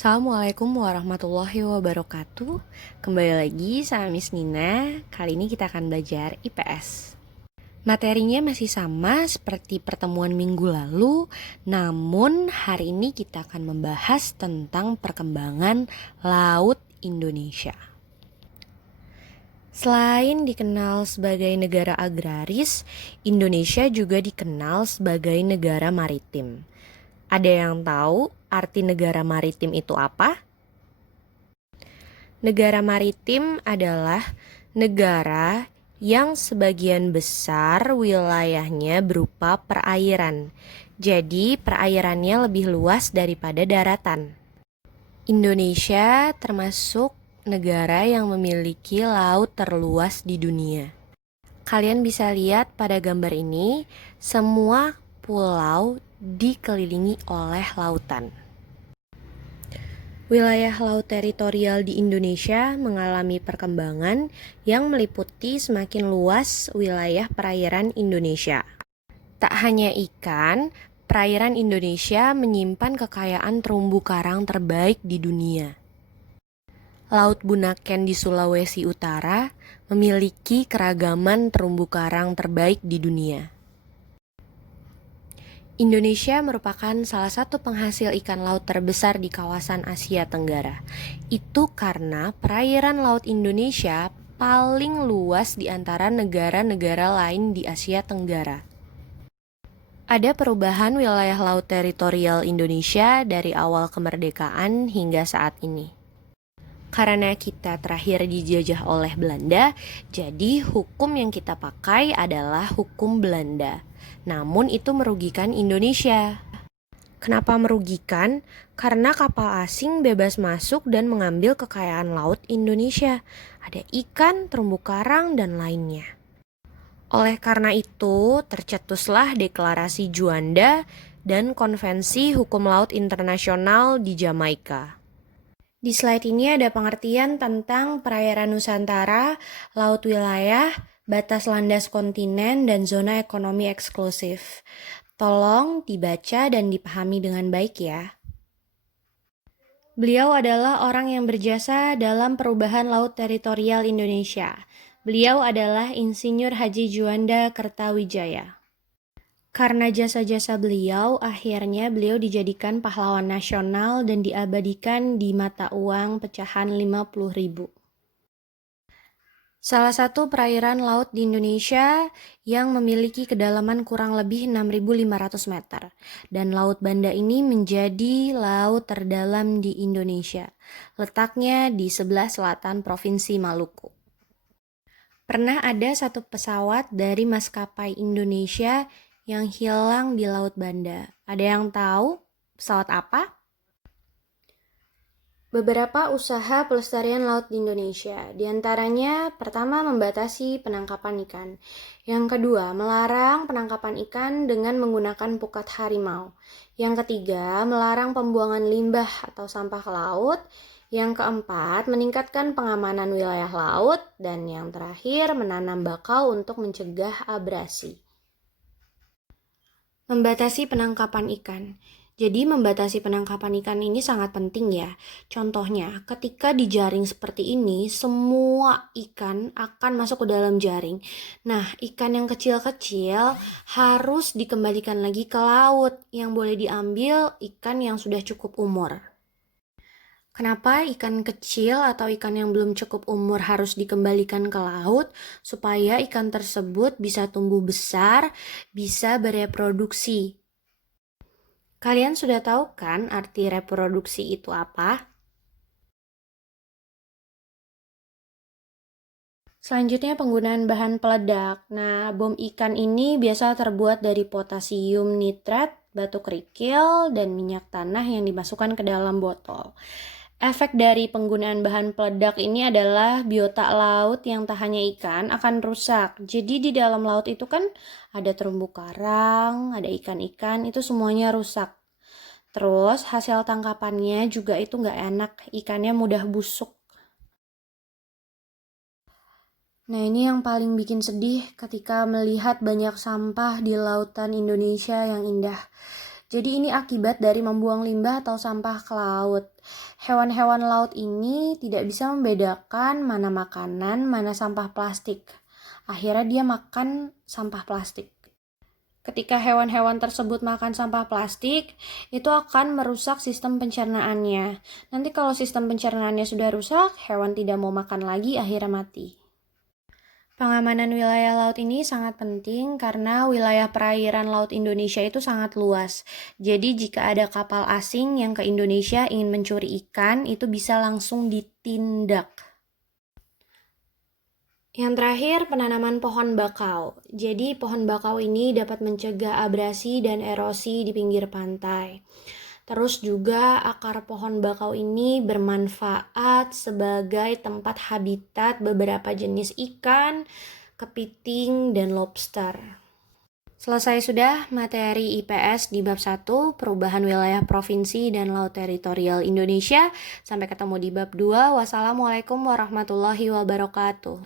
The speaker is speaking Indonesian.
Assalamualaikum warahmatullahi wabarakatuh. Kembali lagi sama Miss Nina. Kali ini kita akan belajar IPS. Materinya masih sama seperti pertemuan minggu lalu, namun hari ini kita akan membahas tentang perkembangan Laut Indonesia. Selain dikenal sebagai negara agraris, Indonesia juga dikenal sebagai negara maritim. Ada yang tahu arti negara maritim itu apa? Negara maritim adalah negara yang sebagian besar wilayahnya berupa perairan. Jadi perairannya lebih luas daripada daratan. Indonesia termasuk negara yang memiliki laut terluas di dunia. Kalian bisa lihat pada gambar ini, semua pulau dikelilingi oleh lautan. Wilayah laut teritorial di Indonesia mengalami perkembangan yang meliputi semakin luas wilayah perairan Indonesia. Tak hanya ikan, perairan Indonesia menyimpan kekayaan terumbu karang terbaik di dunia. Laut Bunaken di Sulawesi Utara memiliki keragaman terumbu karang terbaik di dunia. Indonesia merupakan salah satu penghasil ikan laut terbesar di kawasan Asia Tenggara. Itu karena perairan laut Indonesia paling luas di antara negara-negara lain di Asia Tenggara. Ada perubahan wilayah laut teritorial Indonesia dari awal kemerdekaan hingga saat ini. Karena kita terakhir dijajah oleh Belanda, jadi hukum yang kita pakai adalah hukum Belanda. Namun itu merugikan Indonesia. Kenapa merugikan? Karena kapal asing bebas masuk dan mengambil kekayaan laut Indonesia. Ada ikan, terumbu karang, dan lainnya. Oleh karena itu, tercetuslah Deklarasi Juanda dan Konvensi Hukum Laut Internasional di Jamaika. Di slide ini ada pengertian tentang perairan Nusantara, laut wilayah, batas landas kontinen, dan zona ekonomi eksklusif. Tolong dibaca dan dipahami dengan baik ya. Beliau adalah orang yang berjasa dalam perubahan laut teritorial Indonesia. Beliau adalah Insinyur Haji Juanda Kertawijaya. Karena jasa-jasa beliau, akhirnya beliau dijadikan pahlawan nasional dan diabadikan di mata uang pecahan 50.000. Salah satu perairan laut di Indonesia yang memiliki kedalaman kurang lebih 6.500 meter. Dan Laut Banda ini menjadi laut terdalam di Indonesia. Letaknya di sebelah selatan Provinsi Maluku. Pernah ada satu pesawat dari maskapai Indonesia yang hilang di Laut Banda. Ada yang tahu pesawat apa? Beberapa usaha pelestarian laut di Indonesia. Di antaranya, pertama membatasi penangkapan ikan. Yang kedua, melarang penangkapan ikan dengan menggunakan pukat harimau. Yang ketiga, melarang pembuangan limbah atau sampah ke laut. Yang keempat, meningkatkan pengamanan wilayah laut. Dan yang terakhir, menanam bakau untuk mencegah abrasi. Membatasi penangkapan ikan. Jadi membatasi penangkapan ikan ini sangat penting ya. Contohnya, ketika di jaring seperti ini, semua ikan akan masuk ke dalam jaring. Nah, ikan yang kecil-kecil harus dikembalikan lagi ke laut. Yang boleh diambil ikan yang sudah cukup umur. Kenapa ikan kecil atau ikan yang belum cukup umur harus dikembalikan ke laut? Supaya ikan tersebut bisa tumbuh besar, bisa bereproduksi. Kalian sudah tahu kan arti reproduksi itu apa? Selanjutnya penggunaan bahan peledak. Nah, bom ikan ini biasa terbuat dari potasium nitrat, batu kerikil, dan minyak tanah yang dimasukkan ke dalam botol. Efek dari penggunaan bahan peledak ini adalah biota laut yang tak hanya ikan akan rusak. Jadi di dalam laut itu kan ada terumbu karang, ada ikan-ikan, itu semuanya rusak. Terus hasil tangkapannya juga itu nggak enak, ikannya mudah busuk. Nah, ini yang paling bikin sedih ketika melihat banyak sampah di lautan Indonesia yang indah. Jadi ini akibat dari membuang limbah atau sampah ke laut. Hewan-hewan laut ini tidak bisa membedakan mana makanan, mana sampah plastik. Akhirnya dia makan sampah plastik. Ketika hewan-hewan tersebut makan sampah plastik, itu akan merusak sistem pencernaannya. Nanti kalau sistem pencernaannya sudah rusak, hewan tidak mau makan lagi, akhirnya mati. Pengamanan wilayah laut ini sangat penting karena wilayah perairan laut Indonesia itu sangat luas. Jadi jika ada kapal asing yang ke Indonesia ingin mencuri ikan, itu bisa langsung ditindak. Yang terakhir, penanaman pohon bakau. Jadi pohon bakau ini dapat mencegah abrasi dan erosi di pinggir pantai. Terus juga akar pohon bakau ini bermanfaat sebagai tempat habitat beberapa jenis ikan, kepiting, dan lobster. Selesai sudah materi IPS di bab 1, perubahan wilayah provinsi dan laut teritorial Indonesia. Sampai ketemu di bab 2. Wassalamualaikum warahmatullahi wabarakatuh.